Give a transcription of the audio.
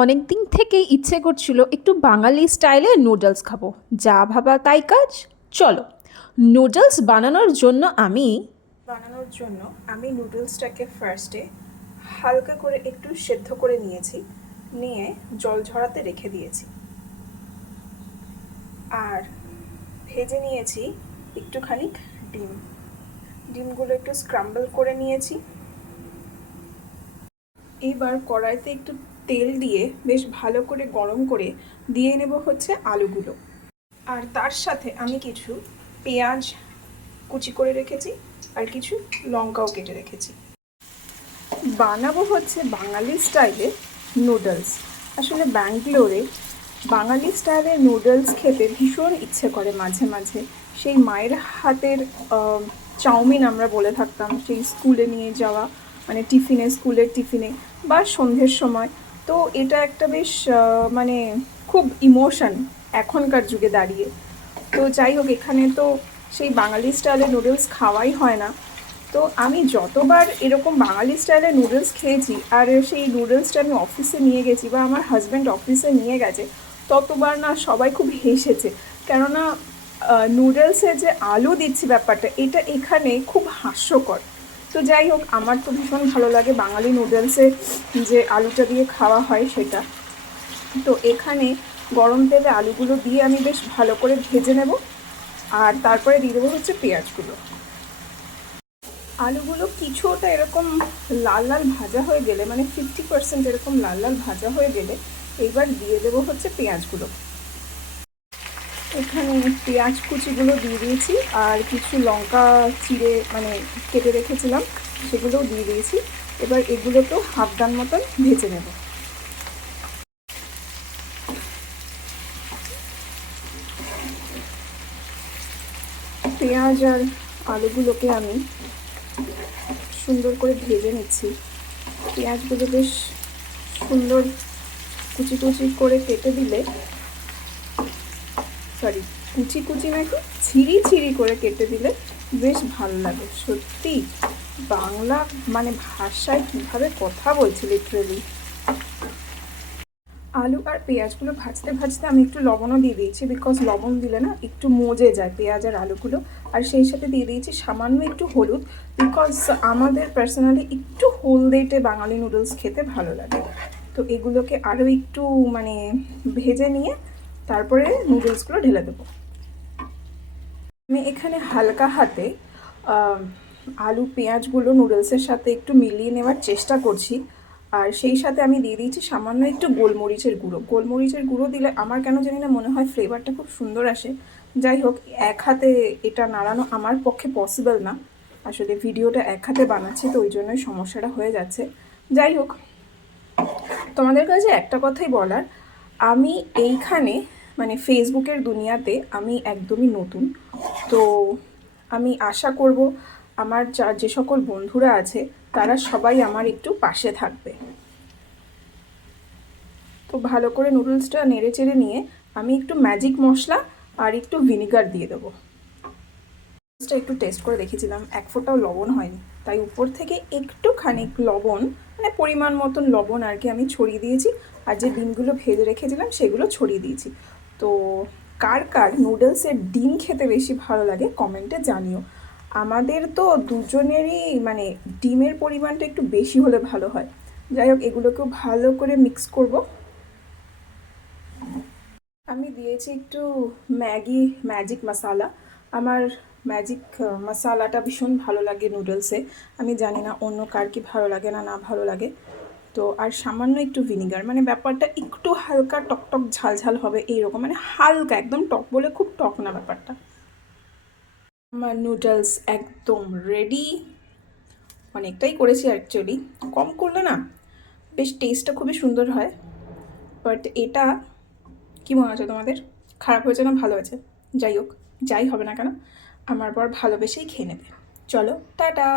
অনেক দিন থেকেই ইচ্ছে করছিল একটু বাঙালি স্টাইলে নুডলস খাবো। যা ভাবা তাই কাজ। চলো, নুডলস বানানোর জন্য আমি নুডলসটাকে ফার্স্টে হালকা করে একটু সেদ্ধ করে নিয়েছি, নিয়ে জল ঝরাতে রেখে দিয়েছি। আর ভেজে নিয়েছি একটুখানি ডিম। ডিমগুলো একটু স্ক্রাম্বল করে নিয়েছি। এবার কড়াইতে একটু তেল দিয়ে বেশ ভালো করে গরম করে দিয়ে নেব হচ্ছে আলুগুলো। আর তার সাথে আমি কিছু পেঁয়াজ কুচি করে রেখেছি আর কিছু লঙ্কাও কেটে রেখেছি। বানাবো হচ্ছে বাঙালি স্টাইলে নুডলস। আসলে ব্যাঙ্গালোরে বাঙালি স্টাইলের নুডলস খেতে ভীষণ ইচ্ছে করে মাঝে মাঝে। সেই মায়ের হাতের চাউমিন আমরা বলে থাকতাম, সেই স্কুলে নিয়ে যাওয়া, মানে টিফিনে, স্কুলের টিফিনে বা সন্ধ্যের সময়। তো এটা একটা বেশ মানে খুব ইমোশন এখনকার যুগে দাঁড়িয়ে। তো যাই হোক, এখানে তো সেই বাঙালি স্টাইলের নুডলস খাওয়াই হয় না। তো আমি যতবার এরকম বাঙালি স্টাইলের নুডলস খেয়েছি আর সেই নুডলসটা আমি অফিসে নিয়ে গেছি বা আমার হাজব্যান্ড অফিসে নিয়ে গেছে, ততবার না সবাই খুব হেসেছে। কেননা নুডলসে যে আলু দিচ্ছি ব্যাপারটা, এটা এখানে খুব হাস্যকর। তো যাই হোক, আমার তো ভীষণ ভালো লাগে বাঙালি নুডলসে যে আলুটা দিয়ে খাওয়া হয় সেটা। তো এখানে গরম তেলে আলুগুলো দিয়ে আমি বেশ ভালো করে ভেজে নেব। আর তারপরে দিয়ে দেবো হচ্ছে পেঁয়াজগুলো। আলুগুলো কিছুটা এরকম লাল লাল ভাজা হয়ে গেলে, মানে 50% এরকম লাল লাল ভাজা হয়ে গেলে এইবার দিয়ে দেবো হচ্ছে পেঁয়াজগুলো। এখানে পেঁয়াজ কুচিগুলো দিয়ে দিয়েছি আর কিছু লঙ্কা চিড়ে মানে কেটে রেখেছিলাম, সেগুলোও দিয়ে দিয়েছি। এবার এগুলোকেও হাফ ডান মতন ভেজে নেব। পেঁয়াজ আর আলুগুলোকে আমি সুন্দর করে ভেজে নিচ্ছি। পেঁয়াজগুলো বেশ সুন্দর কুচি কুচি করে কেটে দিলে, সরি কুচি কুচি নাকি ছিঁড়ি ছিঁড়ি করে কেটে দিলে বেশ ভালো লাগে। সত্যি বাংলা মানে ভাষায় কীভাবে কথা বলছি লিটারেলি। আলু আর পেঁয়াজগুলো ভাজতে ভাজতে আমি একটু লবণও দিয়ে দিয়েছি, বিকজ লবণ দিলে না একটু মজে যায় পেঁয়াজ আর আলুগুলো। আর সেই সাথে দিয়ে দিয়েছি সামান্য একটু হলুদ, বিকজ আমাদের পার্সোনালি একটু হলদেটে বাঙালি নুডলস খেতে ভালো লাগে। তো এগুলোকে আরও একটু মানে ভেজে নিয়ে তারপরে নুডলসগুলো ঢেলে দেবো। আমি এখানে হালকা হাতে আলু পেঁয়াজগুলো নুডলসের সাথে একটু মিলিয়ে নেওয়ার চেষ্টা করছি। আর সেই সাথে আমি দিয়ে দিয়েছি সামান্য একটু গোলমরিচের গুঁড়ো। গোলমরিচের গুঁড়ো দিলে আমার কেন জানি না মনে হয় ফ্লেভারটা খুব সুন্দর আসে। যাই হোক, এক হাতে এটা নাড়ানো আমার পক্ষে পসিবল না। আসলে ভিডিওটা এক হাতে বানাচ্ছি, তো ওই জন্যই সমস্যাটা হয়ে যাচ্ছে। যাই হোক, তোমাদের কাছে একটা কথাই বলার, আমি এইখানে মানে ফেসবুকের দুনিয়াতে আমি একদমই নতুন। তো আমি আশা করব আমার যে সকল বন্ধুরা আছে তারা সবাই আমার একটু পাশে থাকবে। তো ভালো করে নুডলসটা নেড়ে চেড়ে নিয়ে আমি একটু ম্যাজিক মশলা আর একটু ভিনিগার দিয়ে দেবো। নুডলসটা একটু টেস্ট করে দেখেছিলাম, এক ফোঁটাও লবণ হয়নি, তাই উপর থেকে একটুখানি লবণ, মানে পরিমাণ মতন লবণ আর কি, আমি ছড়িয়ে দিয়েছি। আর যে ডিমগুলো ভেজে রেখেছিলাম সেগুলো ছড়িয়ে দিয়েছি। তো কার কার নুডলসের ডিম খেতে বেশি ভালো লাগে কমেন্টে জানিও। আমাদের তো দুজনেরই মানে ডিমের পরিমাণটা একটু বেশি হলে ভালো হয়। যাই হোক, এগুলোকেও ভালো করে মিক্স করব। আমি দিয়েছি একটু ম্যাজিক মশালা। আমার ম্যাজিক মশালাটা ভীষণ ভালো লাগে নুডলসে। আমি জানি না অন্য কার কি ভালো লাগে না না ভালো লাগে। তো আর সামান্য একটু ভিনিগার, মানে ব্যাপারটা একটু হালকা টকটক ঝালঝাল হবে এইরকম, মানে হালকা, একদম টক বলে খুব টক না ব্যাপারটা। আমার নুডলস একদম রেডি। অনেকটাই করেছি অ্যাকচুয়ালি, কম করলে না বেশ টেস্টটা খুবই সুন্দর হয়। বাট এটা কী মনে হচ্ছে তোমাদের, খারাপ হয়েছে না ভালো হয়েছে? যাই হোক, যাই হবে না কেন আমার বর ভালোবেসেই খেয়ে নেবে। চলো টাটা।